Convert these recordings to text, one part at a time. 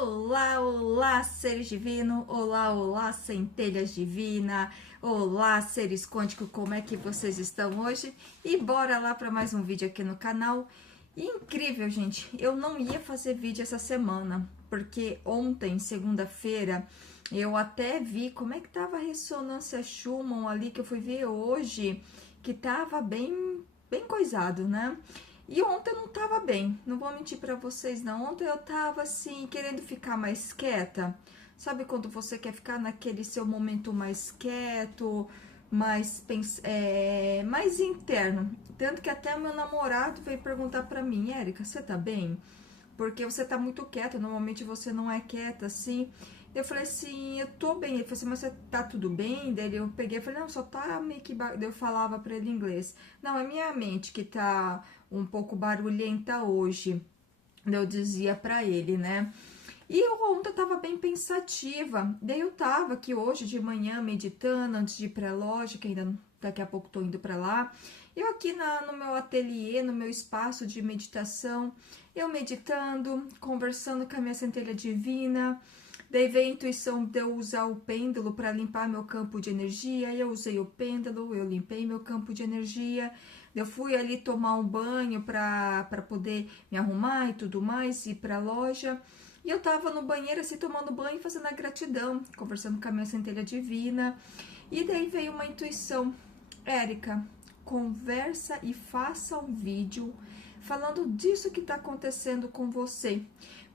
Olá, olá, seres divinos, olá, olá, centelhas divina, olá, seres quânticos, como é que vocês estão hoje? E bora lá para mais um vídeo aqui no canal. Incrível, gente, eu não ia fazer vídeo essa semana, porque ontem, segunda-feira, eu até vi como é que tava a ressonância Schumann ali, que eu fui ver hoje, que tava bem coisado, né? E ontem eu não tava bem, não vou mentir pra vocês não. Ontem eu tava assim, querendo ficar mais quieta. Sabe quando você quer ficar naquele seu momento mais quieto, mais interno? Tanto que até meu namorado veio perguntar pra mim, Érica, você tá bem? Porque você tá muito quieta, normalmente você não é quieta assim. Eu falei assim, eu tô bem. Ele falou assim, mas você tá tudo bem? Daí eu peguei e falei, não, só tá meio que. Daí eu falava pra ele em inglês. Não, é minha mente que tá um pouco barulhenta hoje. Daí eu dizia pra ele, né? E eu ontem eu tava bem pensativa. Daí eu tava aqui hoje de manhã meditando antes de ir pra loja, que ainda daqui a pouco tô indo pra lá. Eu aqui no meu ateliê, no meu espaço de meditação, eu meditando, conversando com a minha centelha divina. Daí veio a intuição de eu usar o pêndulo para limpar meu campo de energia. Eu usei o pêndulo, eu limpei meu campo de energia. Eu fui ali tomar um banho para poder me arrumar e tudo mais, ir para a loja. E eu tava no banheiro assim, tomando banho e fazendo a gratidão, conversando com a minha centelha divina. E daí veio uma intuição. Érica, conversa e faça um vídeo falando disso que tá acontecendo com você.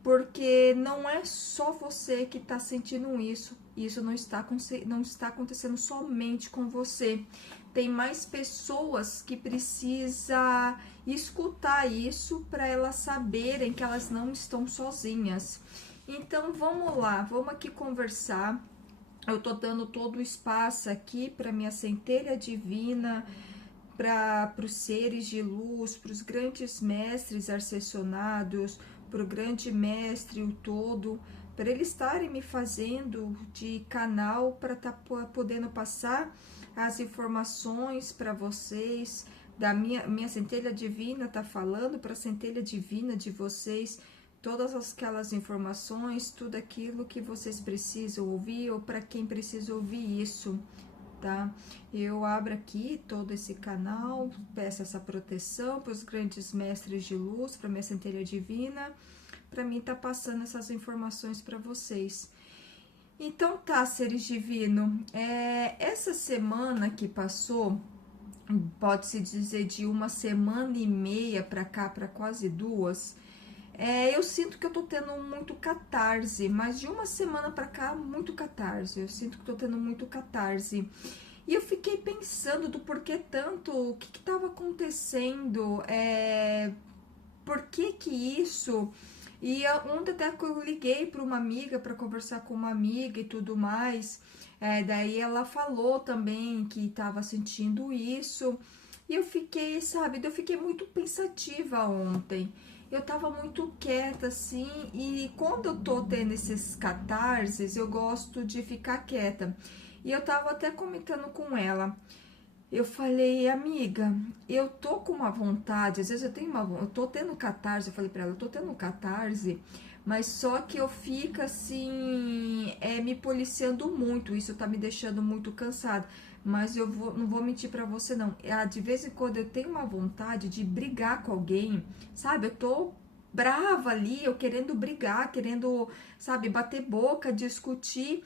Porque não é só você que tá sentindo isso não está acontecendo somente com você. Tem mais pessoas que precisam escutar isso para elas saberem que elas não estão sozinhas. Então vamos lá, vamos aqui conversar. Eu tô dando todo o espaço aqui para minha centelha divina, para os seres de luz, para os grandes mestres ascensionados, para o grande mestre, o todo, para eles estarem me fazendo de canal para estar podendo passar as informações para vocês, da minha centelha divina tá falando para a centelha divina de vocês, todas aquelas informações, tudo aquilo que vocês precisam ouvir ou para quem precisa ouvir isso, tá? Eu abro aqui todo esse canal, peço essa proteção para os grandes mestres de luz, para minha centelha divina, para mim tá passando essas informações para vocês. Então tá, seres divinos, essa semana que passou, pode-se dizer de uma semana e meia para cá, para quase duas, eu sinto que eu tô tendo muito catarse, mas de uma semana pra cá, muito catarse. Eu sinto que tô tendo muito catarse. E eu fiquei pensando do porquê tanto, o que tava acontecendo, por que que isso? E ontem até que eu liguei para uma amiga, para conversar com uma amiga e tudo mais, daí ela falou também que tava sentindo isso. E eu fiquei, sabe, eu fiquei muito pensativa ontem. Eu tava muito quieta, assim, e quando eu tô tendo esses catarses, eu gosto de ficar quieta. E eu tava até comentando com ela. Eu falei, amiga, eu tô com uma vontade, às vezes eu tô tendo catarse, eu falei pra ela, eu tô tendo catarse, mas só que eu fico assim, me policiando muito, isso tá me deixando muito cansada. Mas não vou mentir pra você não, de vez em quando eu tenho uma vontade de brigar com alguém, sabe? Eu tô brava ali, eu querendo brigar, querendo, sabe, bater boca, discutir,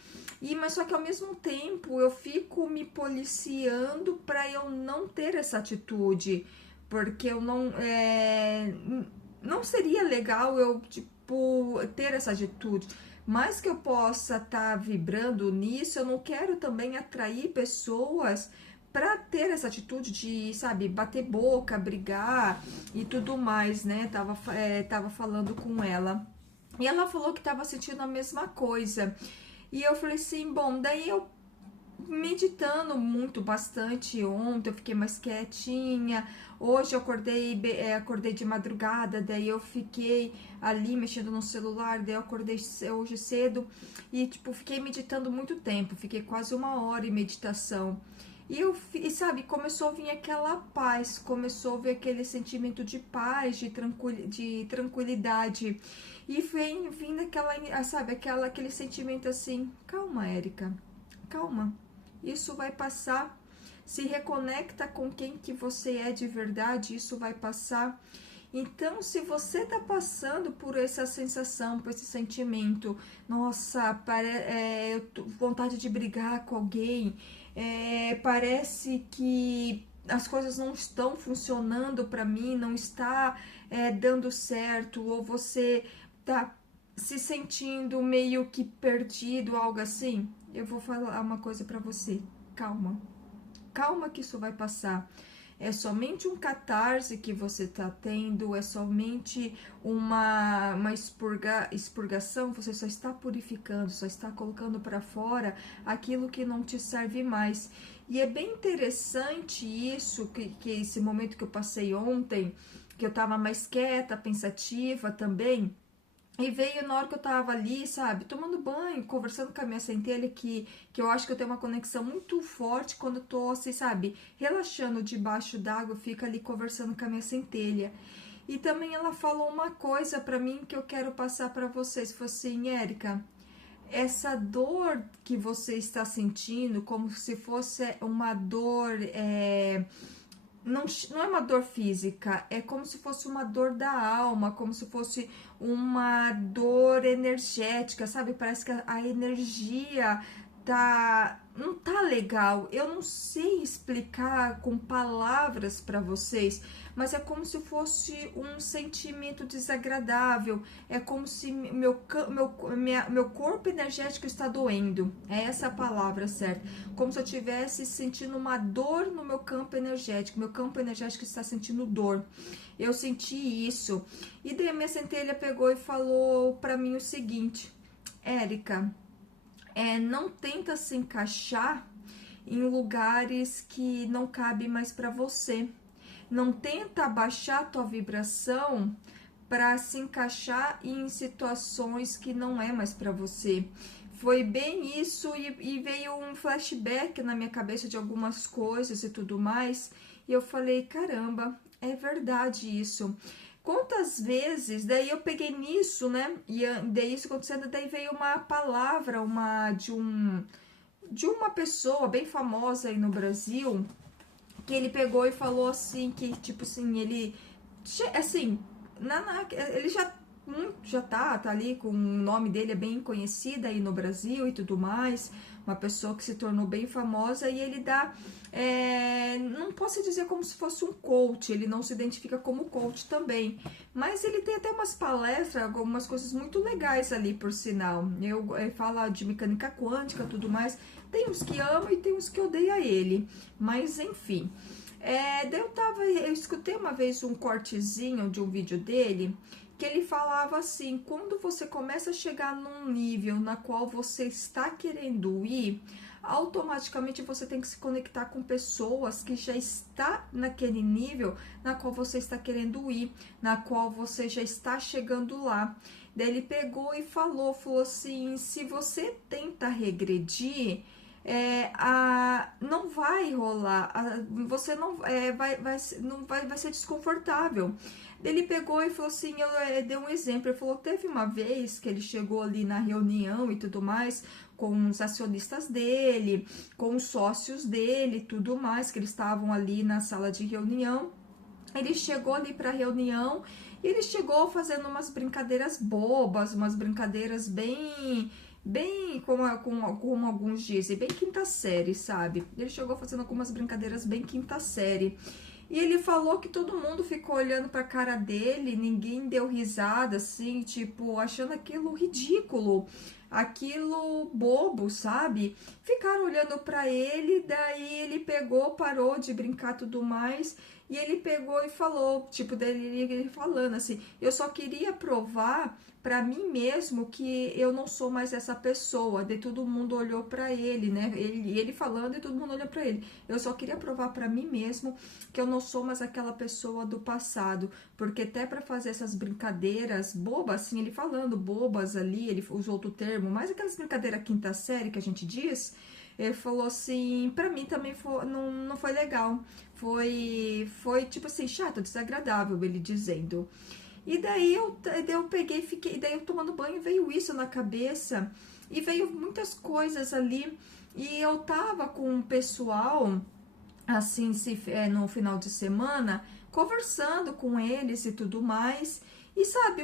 mas só que ao mesmo tempo eu fico me policiando para eu não ter essa atitude, porque eu não seria legal eu, tipo, ter essa atitude. Mais que eu possa estar vibrando nisso, eu não quero também atrair pessoas para ter essa atitude de, sabe, bater boca, brigar e tudo mais, né? Tava falando com ela. E ela falou que tava sentindo a mesma coisa. E eu falei assim, bom, daí eu meditando muito, bastante ontem, eu fiquei mais quietinha. Hoje eu acordei de madrugada, daí eu fiquei ali mexendo no celular, daí eu acordei hoje cedo e, tipo, fiquei meditando muito tempo, fiquei quase uma hora em meditação. E sabe, começou a vir aquela paz, começou a vir aquele sentimento de paz, de tranquilidade. e vem vindo aquela, sabe, aquele sentimento assim, calma, Érica, calma, isso vai passar, se reconecta com quem que você é de verdade, isso vai passar. Então, se você tá passando por essa sensação, por esse sentimento, nossa, vontade de brigar com alguém, parece que as coisas não estão funcionando para mim, não está dando certo, ou você tá se sentindo meio que perdido, algo assim, eu vou falar uma coisa para você, calma, calma que isso vai passar. É somente um catarse que você está tendo, é somente uma expurgação, você só está purificando, só está colocando para fora aquilo que não te serve mais. E é bem interessante isso, que esse momento que eu passei ontem, que eu estava mais quieta, pensativa também. E veio na hora que eu tava ali, sabe, tomando banho, conversando com a minha centelha, que eu acho que eu tenho uma conexão muito forte quando eu tô, assim, sabe, relaxando debaixo d'água, fica ali conversando com a minha centelha. E também ela falou uma coisa pra mim que eu quero passar pra vocês, falou assim, Érica, essa dor que você está sentindo, como se fosse uma dor, não é uma dor física, é como se fosse uma dor da alma, como se fosse uma dor energética, sabe? Parece que a energia não tá legal. Eu não sei explicar com palavras para vocês, mas é como se fosse um sentimento desagradável. É como se meu corpo energético está doendo. É essa a palavra certa. Como se eu estivesse sentindo uma dor no meu campo energético. Meu campo energético está sentindo dor. Eu senti isso. E daí a minha centelha pegou e falou para mim o seguinte: Érica, não tenta se encaixar em lugares que não cabe mais para você. Não tenta abaixar tua vibração para se encaixar em situações que não é mais para você. Foi bem isso, e veio um flashback na minha cabeça de algumas coisas e tudo mais. E eu falei, caramba, é verdade isso. Quantas vezes, daí eu peguei nisso, né? E daí isso acontecendo, daí veio uma palavra, de uma pessoa bem famosa aí no Brasil, que ele pegou e falou assim, que tipo assim, ele, assim, ele já tá ali com o nome dele, é bem conhecido aí no Brasil e tudo mais, uma pessoa que se tornou bem famosa, e ele dá, não posso dizer como se fosse um coach, ele não se identifica como coach também, mas ele tem até umas palestras, algumas coisas muito legais ali, por sinal. Ele fala de mecânica quântica, tudo mais. Tem uns que amam e tem uns que odeiam ele, mas enfim. Daí eu escutei uma vez um cortezinho de um vídeo dele, que ele falava assim, quando você começa a chegar num nível na qual você está querendo ir, automaticamente você tem que se conectar com pessoas que já está naquele nível na qual você está querendo ir, na qual você já está chegando lá. Daí ele pegou e falou assim, se você tenta regredir, não vai rolar, você não, vai ser desconfortável. Ele pegou e falou assim, deu um exemplo, ele falou, teve uma vez que ele chegou ali na reunião e tudo mais, com os acionistas dele, com os sócios dele e tudo mais, que eles estavam ali na sala de reunião. Ele chegou ali para a reunião e ele chegou fazendo umas brincadeiras bobas, umas brincadeiras bem como alguns dizem, bem quinta série, sabe? Ele chegou fazendo algumas brincadeiras bem quinta série. E ele falou que todo mundo ficou olhando pra cara dele, ninguém deu risada, assim, tipo, achando aquilo ridículo, aquilo bobo, sabe? Ficaram olhando pra ele, daí ele pegou, parou de brincar tudo mais, e ele pegou e falou, tipo, ele falando assim, eu só queria provar pra mim mesmo que eu não sou mais essa pessoa. Daí todo mundo olhou pra ele, né? Ele falando e todo mundo olhou pra ele. Eu só queria provar pra mim mesmo que eu não sou mais aquela pessoa do passado, porque até pra fazer essas brincadeiras bobas, assim, ele falando bobas ali, ele usou outro termo, mas aquelas brincadeiras quinta série que a gente diz, ele falou assim, pra mim também não foi legal, foi tipo assim, chato, desagradável, ele dizendo. E daí eu peguei, fiquei, daí eu tomando banho, veio isso na cabeça, e veio muitas coisas ali, e eu tava com o pessoal, assim, no final de semana, conversando com eles e tudo mais, e sabe,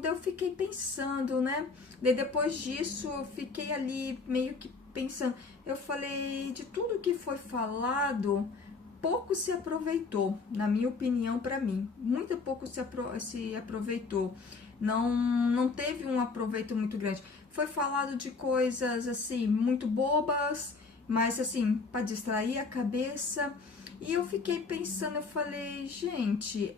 daí eu fiquei pensando, né, daí depois disso eu fiquei ali meio que pensando, eu falei, de tudo que foi falado, pouco se aproveitou, na minha opinião, para mim, muito pouco se aproveitou, não teve um aproveito muito grande, foi falado de coisas, assim, muito bobas, mas assim, para distrair a cabeça. E eu fiquei pensando, eu falei, gente,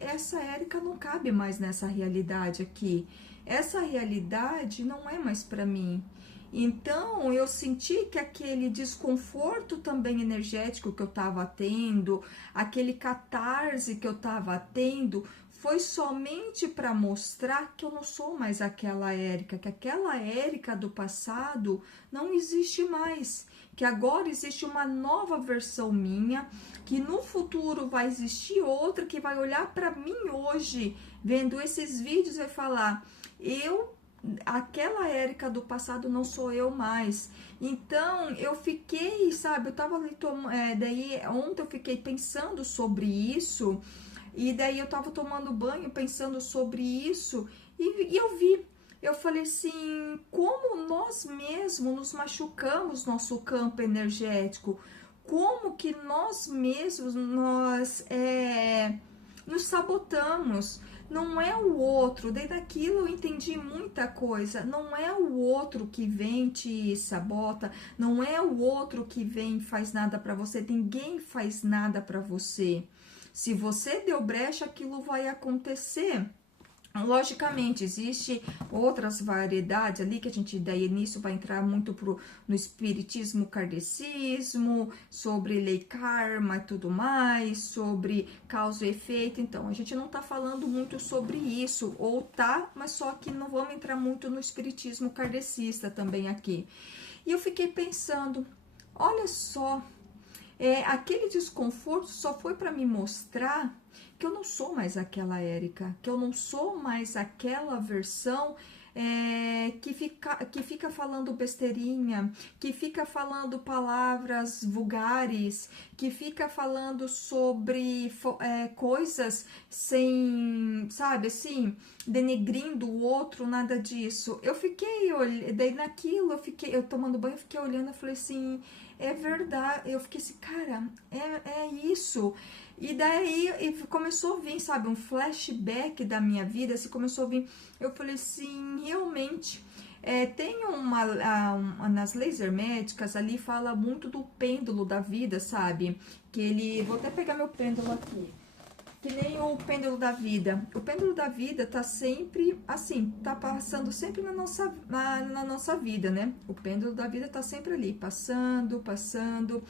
essa Érica não cabe mais nessa realidade aqui. Essa realidade não é mais para mim. Então eu senti que aquele desconforto também energético que eu estava tendo, aquele catarse que eu estava tendo, foi somente para mostrar que eu não sou mais aquela Érica, que aquela Érica do passado não existe mais, que agora existe uma nova versão minha, que no futuro vai existir outra que vai olhar para mim hoje, vendo esses vídeos e vai falar, aquela Érica do passado não sou eu mais. Então eu fiquei, sabe, eu tava ali daí ontem eu fiquei pensando sobre isso, e daí eu tava tomando banho pensando sobre isso, e eu falei assim, como nós mesmos nos machucamos nosso campo energético, como que nós mesmos nos sabotamos. Não é o outro, daí daquilo eu entendi muita coisa, não é o outro que vem te sabota, não é o outro que vem e faz nada pra você, ninguém faz nada pra você. Se você deu brecha, aquilo vai acontecer. Logicamente, existe outras variedades ali que a gente daí nisso vai entrar muito no espiritismo kardecismo, sobre lei karma e tudo mais, sobre causa e efeito. Então, a gente não tá falando muito sobre isso, ou tá, mas só que não vamos entrar muito no espiritismo kardecista também aqui. E eu fiquei pensando, olha só, aquele desconforto só foi para me mostrar que eu não sou mais aquela Érica, que eu não sou mais aquela versão que fica falando besteirinha, que fica falando palavras vulgares, que fica falando sobre coisas sem, sabe, assim, denegrindo o outro, nada disso. Eu fiquei, daí naquilo, eu tomando banho, eu fiquei olhando, eu falei assim, é verdade, eu fiquei assim, cara, é isso. E daí começou a vir, sabe, um flashback da minha vida, assim, começou a vir, eu falei assim, realmente, tem nas laser médicas ali, fala muito do pêndulo da vida, sabe, vou até pegar meu pêndulo aqui, que nem o pêndulo da vida. O pêndulo da vida tá sempre assim, tá passando sempre na nossa vida, né? O pêndulo da vida tá sempre ali, passando.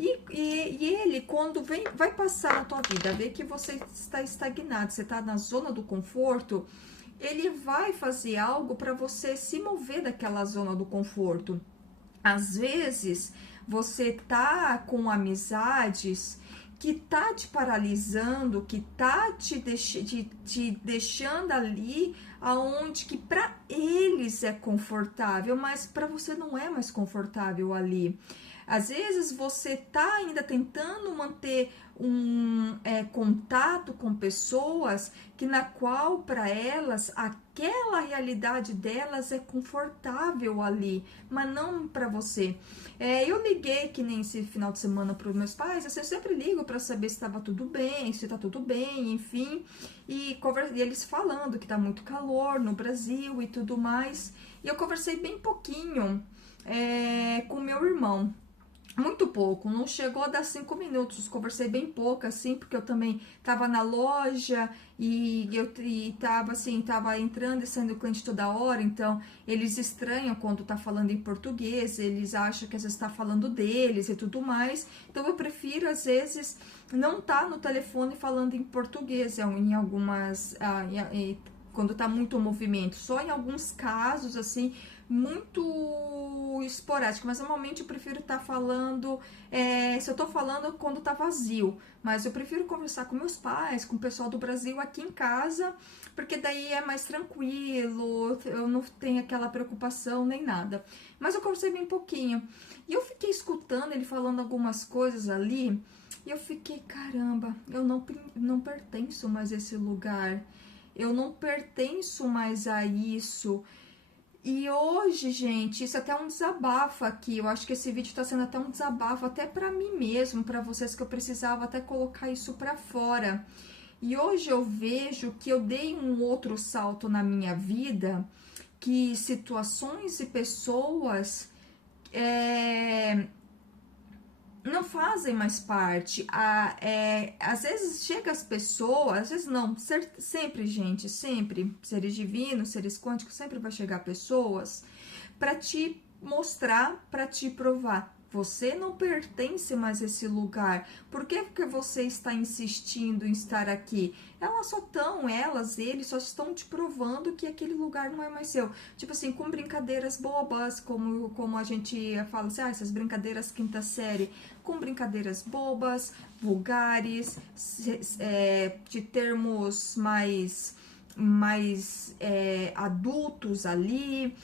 E ele, quando vai passar na tua vida, vê que você está estagnado, você está na zona do conforto, ele vai fazer algo para você se mover daquela zona do conforto. Às vezes, você tá com amizades que tá te paralisando, que tá te deixando ali aonde que para eles é confortável, mas para você não é mais confortável ali. Às vezes você tá ainda tentando manter um contato com pessoas que na qual para elas aquela realidade delas é confortável ali, mas não para você. Eu liguei que nem esse final de semana para os meus pais, assim, eu sempre ligo para saber se estava tudo bem, se tá tudo bem, enfim, e eles falando que tá muito calor no Brasil e tudo mais, e eu conversei bem pouquinho com meu irmão. Muito pouco, não chegou a dar 5 minutos, conversei bem pouco, assim, porque eu também tava na loja e tava assim, tava entrando e saindo cliente toda hora, então eles estranham quando tá falando em português, eles acham que às vezes tá falando deles e tudo mais, então eu prefiro às vezes não tá no telefone falando em português, em algumas quando tá muito movimento. Só em alguns casos, assim, muito esporádico, mas normalmente eu prefiro estar falando, se eu tô falando quando tá vazio, mas eu prefiro conversar com meus pais, com o pessoal do Brasil aqui em casa, porque daí é mais tranquilo, eu não tenho aquela preocupação nem nada. Mas eu conversei bem pouquinho, e eu fiquei escutando ele falando algumas coisas ali, e eu fiquei, caramba, eu não pertenço mais a esse lugar, eu não pertenço mais a isso. E hoje, gente, isso é até um desabafo aqui. Eu acho que esse vídeo tá sendo até um desabafo, até pra mim mesmo, pra vocês, que eu precisava até colocar isso pra fora. E hoje eu vejo que eu dei um outro salto na minha vida, que situações e pessoas não fazem mais parte. Às vezes chega as pessoas, às vezes não, sempre, gente, sempre, seres divinos, seres quânticos, sempre vai chegar pessoas para te mostrar, para te provar. Você não pertence mais a esse lugar. Por que que você está insistindo em estar aqui? Eles só estão te provando que aquele lugar não é mais seu. Tipo assim, com brincadeiras bobas, como a gente fala assim, essas brincadeiras quinta série, com brincadeiras bobas, vulgares, de termos mais adultos ali,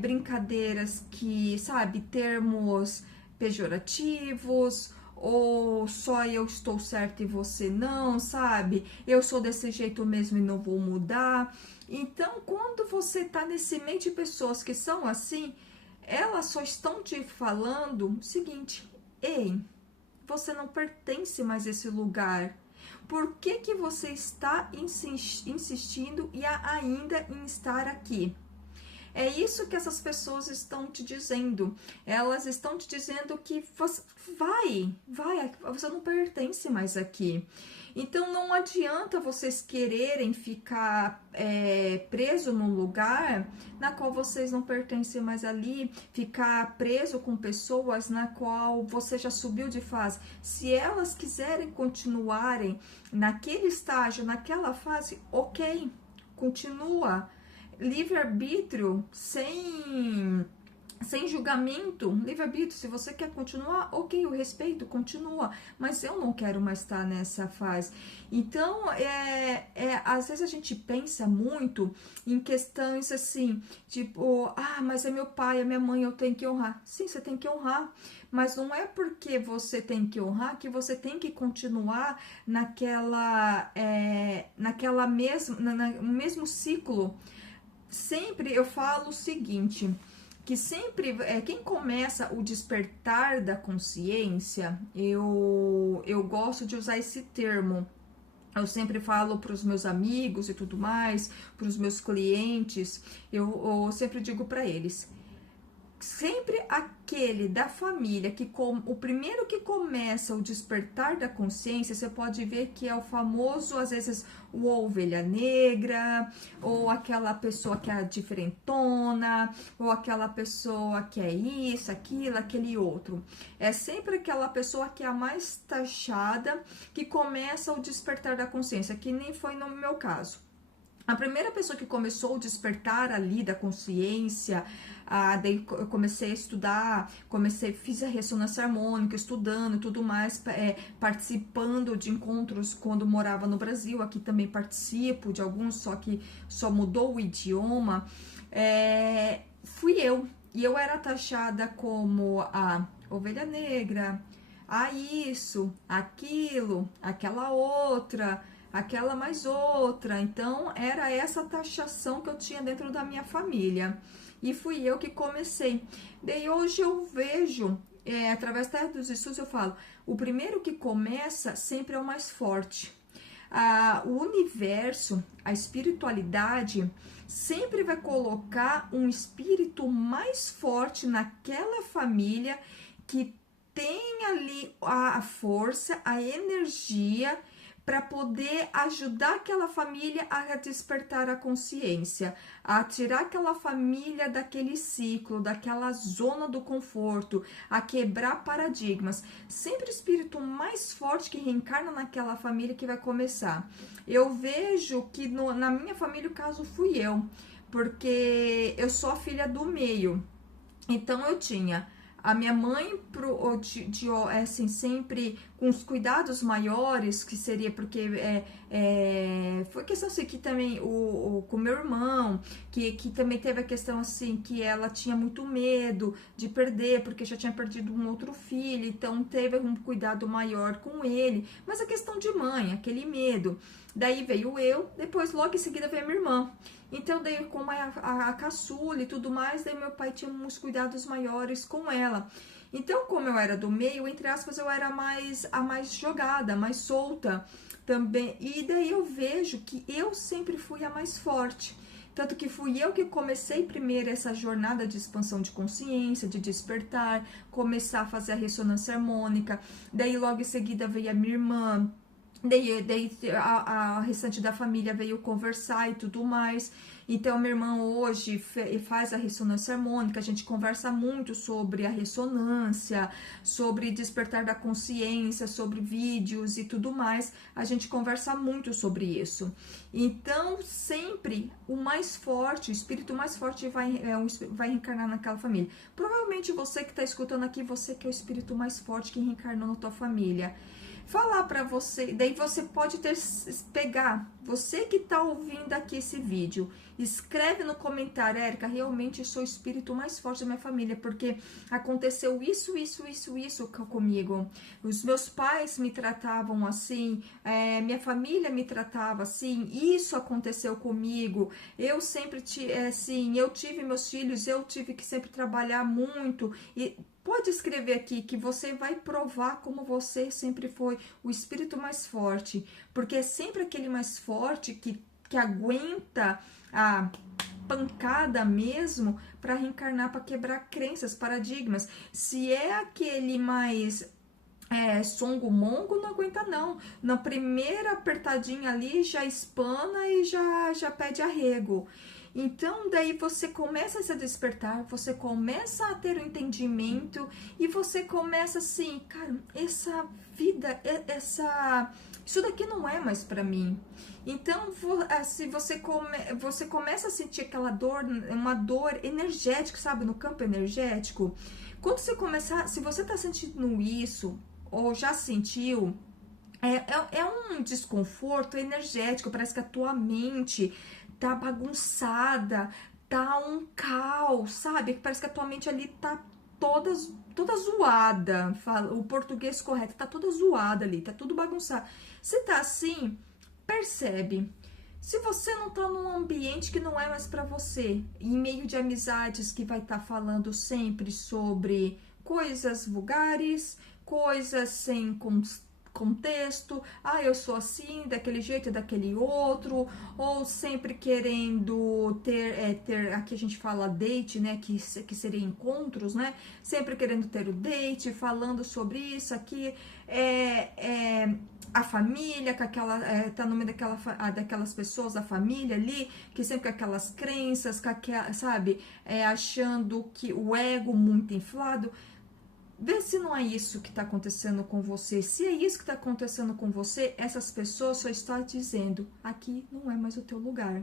brincadeiras que, sabe, termos pejorativos, ou só eu estou certo e você não, sabe? Eu sou desse jeito mesmo e não vou mudar. Então, quando você tá nesse meio de pessoas que são assim, elas só estão te falando o seguinte: ei, você não pertence mais a esse lugar. Por que que você está insistindo e ainda em estar aqui? É isso que essas pessoas estão te dizendo. Elas estão te dizendo que você você não pertence mais aqui. Então não adianta vocês quererem ficar preso num lugar na qual vocês não pertencem mais ali, ficar preso com pessoas na qual você já subiu de fase. Se elas quiserem continuarem naquele estágio, naquela fase, ok, continua. Livre-arbítrio sem julgamento, livre-arbítrio. Se você quer continuar, ok, eu respeito, continua, mas eu não quero mais estar nessa fase. Então, às vezes a gente pensa muito em questões assim, tipo, mas é meu pai, é minha mãe, eu tenho que honrar. Sim, você tem que honrar, mas não é porque você tem que honrar que você tem que continuar no mesmo ciclo. Sempre eu falo o seguinte, que sempre quem começa o despertar da consciência, eu gosto de usar esse termo. Eu sempre falo para os meus amigos e tudo mais, para os meus clientes, eu sempre digo para eles: sempre aquele da família o primeiro que começa o despertar da consciência, você pode ver que é o famoso, às vezes, o ovelha negra, ou aquela pessoa que é diferentona, ou aquela pessoa que é isso, aquilo, aquele outro. É sempre aquela pessoa que é a mais taxada que começa o despertar da consciência, que nem foi no meu caso. A primeira pessoa que começou o despertar ali da consciência, daí eu comecei a estudar, fiz a ressonância harmônica, estudando e tudo mais, participando de encontros quando morava no Brasil. Aqui também participo de alguns, só que só mudou o idioma. Fui eu, e eu era taxada como a ovelha negra, isso, aquilo, aquela outra, aquela mais outra. Então era essa taxação que eu tinha dentro da minha família, e fui eu que comecei. Daí hoje eu vejo, através até dos estudos, eu falo, o primeiro que começa sempre é o mais forte. O universo, a espiritualidade sempre vai colocar um espírito mais forte naquela família, que tem ali a força, a energia para poder ajudar aquela família a despertar a consciência, a tirar aquela família daquele ciclo, daquela zona do conforto, a quebrar paradigmas. Sempre o espírito mais forte que reencarna naquela família que vai começar. Eu vejo que na minha família o caso fui eu, porque eu sou a filha do meio. Então eu tinha a minha mãe assim, sempre com os cuidados maiores, que seria porque foi questão assim, que também com meu irmão, que também teve a questão assim, que ela tinha muito medo de perder, porque já tinha perdido um outro filho, então teve um cuidado maior com ele, mas a questão de mãe, aquele medo. Daí veio eu, depois logo em seguida veio a minha irmã. Então, daí, como a caçula e tudo mais, daí meu pai tinha uns cuidados maiores com ela. Então, como eu era do meio, entre aspas, eu era a mais jogada, a mais solta também. E daí eu vejo que eu sempre fui a mais forte. Tanto que fui eu que comecei primeiro essa jornada de expansão de consciência, de despertar, começar a fazer a ressonância harmônica. Daí, logo em seguida, veio a minha irmã. Daí a restante da família veio conversar e tudo mais. Então, minha irmã hoje faz a ressonância harmônica. A gente conversa muito sobre a ressonância, sobre despertar da consciência, sobre vídeos e tudo mais. A gente conversa muito sobre isso. Então, sempre o mais forte, o espírito mais forte vai reencarnar naquela família. Provavelmente você que está escutando aqui, você que é o espírito mais forte que reencarnou na tua família. Falar para você, daí você pode pegar, você que tá ouvindo aqui esse vídeo, escreve no comentário: Érica, realmente sou o espírito mais forte da minha família, porque aconteceu isso comigo. Os meus pais me tratavam assim, minha família me tratava assim, isso aconteceu comigo. Eu sempre eu tive meus filhos, eu tive que sempre trabalhar muito. E pode escrever aqui que você vai provar como você sempre foi o espírito mais forte, porque é sempre aquele mais forte que aguenta a pancada mesmo para reencarnar, para quebrar crenças, paradigmas. Se é aquele mais songo-mongo, não aguenta não. Na primeira apertadinha ali já espana e já pede arrego. Então, daí você começa a se despertar, você começa a ter um entendimento e você começa assim, cara, essa vida, isso daqui não é mais pra mim. Então, se você começa a sentir aquela dor, uma dor energética, sabe, no campo energético, quando você começar, se você tá sentindo isso, ou já sentiu, é um desconforto energético, parece que a tua mente tá bagunçada, tá um caos, sabe? Parece que a tua mente ali tá toda zoada, o português correto, tá toda zoada ali, tá tudo bagunçado. Se tá assim, percebe. Se você não tá num ambiente que não é mais para você, em meio de amizades que vai estar falando sempre sobre coisas vulgares, coisas sem contexto, eu sou assim, daquele jeito, daquele outro, ou sempre querendo ter aqui a gente fala date, né, que seria encontros, né, sempre querendo ter o date, falando sobre isso aqui, a família, com aquela, tá no meio daquelas pessoas da família ali, que sempre com aquelas crenças, sabe, achando que o ego muito inflado. Vê se não é isso que está acontecendo com você. Se é isso que está acontecendo com você, essas pessoas só estão dizendo: aqui não é mais o teu lugar.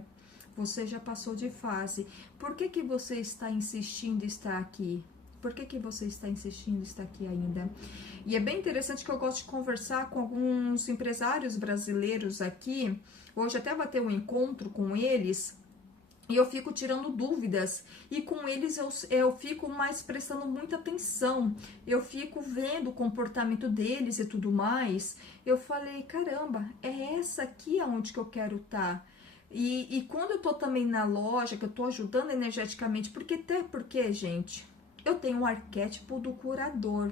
Você já passou de fase. Por que você está insistindo em estar aqui? Por que você está insistindo em estar aqui ainda? E é bem interessante que eu gosto de conversar com alguns empresários brasileiros aqui. Hoje até vai ter um encontro com eles. E eu fico tirando dúvidas, e com eles eu fico mais prestando muita atenção, eu fico vendo o comportamento deles e tudo mais. Eu falei, caramba, é essa aqui aonde que eu quero estar. E quando eu tô também na loja, que eu tô ajudando energeticamente, porque, gente, eu tenho um arquétipo do curador.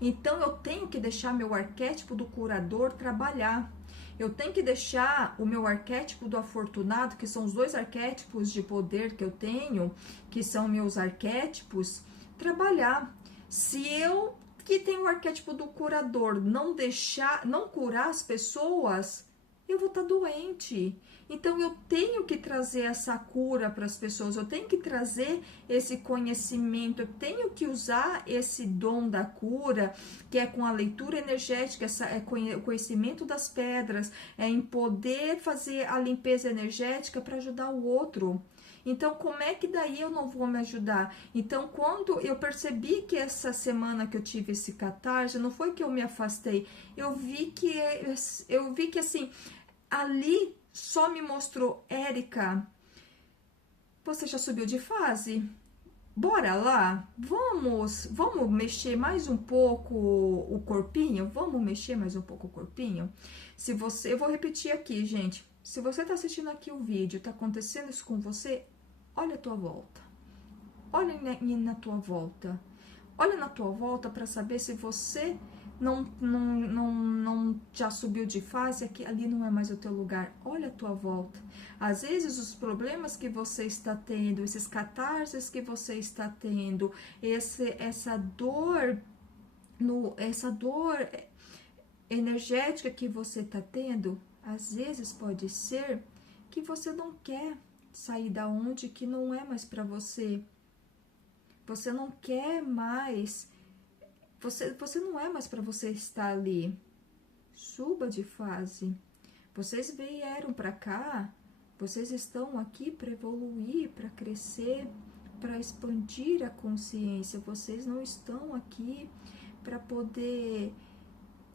Então eu tenho que deixar meu arquétipo do curador trabalhar. Eu tenho que deixar o meu arquétipo do afortunado, que são os dois arquétipos de poder que eu tenho, que são meus arquétipos, trabalhar. Se eu, que tenho o arquétipo do curador, não curar as pessoas, eu vou estar doente. Então eu tenho que trazer essa cura para as pessoas, eu tenho que trazer esse conhecimento, eu tenho que usar esse dom da cura, que é com a leitura energética, o conhecimento das pedras, é em poder fazer a limpeza energética para ajudar o outro. Então, como é que daí eu não vou me ajudar? Então, quando eu percebi que essa semana que eu tive esse catarse, não foi que eu me afastei, eu vi que assim, ali só me mostrou, Érica, você já subiu de fase? Bora lá? Vamos mexer mais um pouco o corpinho? Vamos mexer mais um pouco o corpinho? Se você, eu vou repetir aqui, gente. Se você tá assistindo aqui o vídeo, tá acontecendo isso com você, olha a tua volta. Olha na tua volta. Olha na tua volta para saber se você não já subiu de fase, aqui, ali não é mais o teu lugar. Olha a tua volta. Às vezes os problemas que você está tendo, esses catarses que você está tendo, essa dor energética que você está tendo, às vezes pode ser que você não quer sair da onde que não é mais para você. Você não quer mais, você não é mais para você estar ali. Suba de fase. Vocês vieram para cá, vocês estão aqui para evoluir, para crescer, para expandir a consciência. Vocês não estão aqui para poder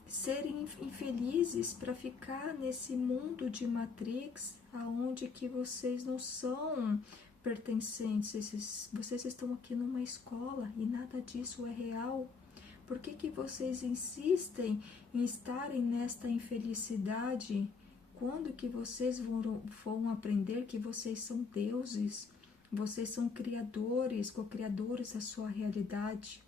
serem infelizes, para ficar nesse mundo de Matrix, aonde que vocês não são pertencentes. Vocês estão aqui numa escola e nada disso é real. Por que vocês insistem em estarem nesta infelicidade? Quando que vocês vão aprender que vocês são deuses? Vocês são criadores, co-criadores da sua realidade.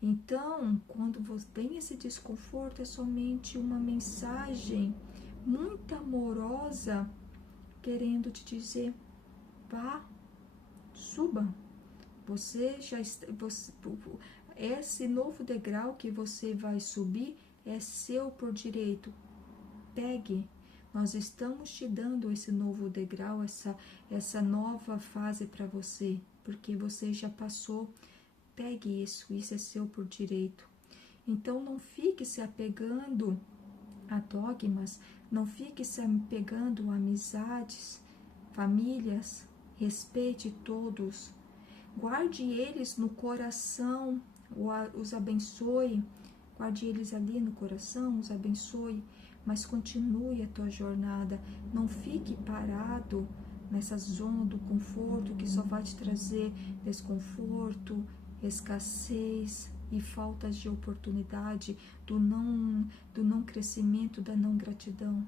Então, quando tem esse desconforto, é somente uma mensagem muito amorosa querendo te dizer: vá, suba. Você já está, esse novo degrau que você vai subir é seu por direito. Pegue. Nós estamos te dando esse novo degrau, essa nova fase para você, porque você já passou. Pegue isso é seu por direito. Então não fique se apegando a dogmas, não fique se apegando a amizades, famílias, respeite todos. Guarde eles no coração, os abençoe, guarde eles ali no coração, os abençoe, mas continue a tua jornada, não fique parado nessa zona do conforto que só vai te trazer desconforto, escassez e faltas de oportunidade, do não crescimento, da não gratidão.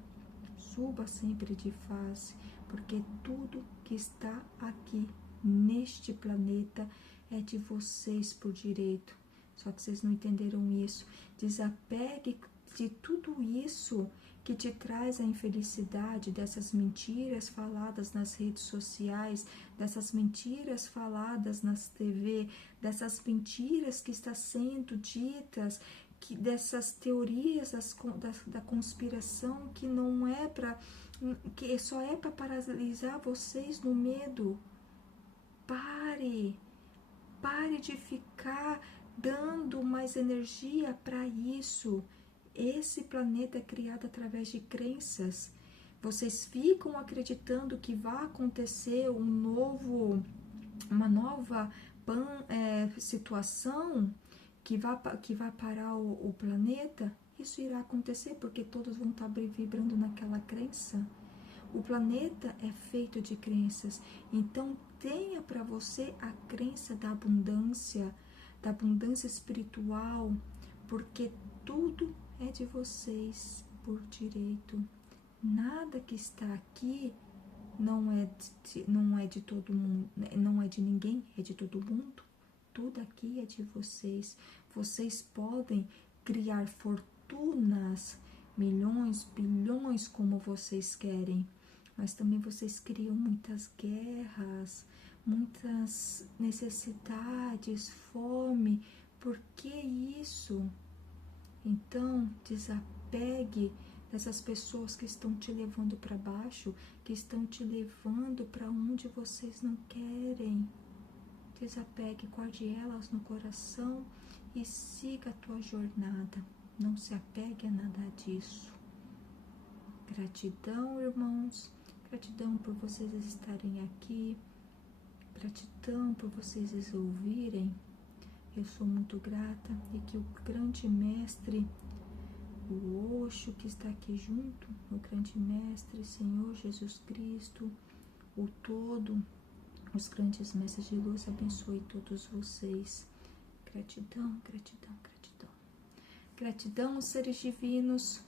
Suba sempre de fase, porque tudo que está aqui neste planeta é de vocês por direito. Só que vocês não entenderam isso. Desapegue de tudo isso que te traz a infelicidade, dessas mentiras faladas nas redes sociais, dessas mentiras faladas nas TV, dessas mentiras que estão sendo ditas, dessas teorias da conspiração que não é para, que só é para paralisar vocês no medo. Pare de ficar dando mais energia para isso. Esse planeta é criado através de crenças. Vocês ficam acreditando que vai acontecer uma nova situação que vai parar o planeta. Isso irá acontecer porque todos vão estar vibrando naquela crença. O planeta é feito de crenças. Então tenha para você a crença da abundância espiritual, porque tudo é de vocês por direito. Nada que está aqui não é de todo mundo, não é de ninguém, é de todo mundo. Tudo aqui é de vocês. Vocês podem criar fortunas, milhões, bilhões, como vocês querem, mas também vocês criam muitas guerras, muitas necessidades, fome. Por que isso? Então, desapegue dessas pessoas que estão te levando para baixo, que estão te levando para onde vocês não querem. Desapegue, guarde elas no coração e siga a tua jornada. Não se apegue a nada disso. Gratidão, irmãos. Gratidão por vocês estarem aqui. Gratidão por vocês ouvirem. Eu sou muito grata e que o grande mestre, o Osho que está aqui junto, o grande mestre, Senhor Jesus Cristo, o todo, os grandes mestres de luz abençoe todos vocês. Gratidão, gratidão, gratidão. Gratidão, seres divinos,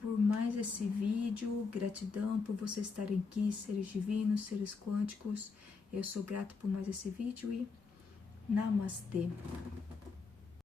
por mais esse vídeo. Gratidão por vocês estarem aqui, seres divinos, seres quânticos. Eu sou grata por mais esse vídeo e Namastê.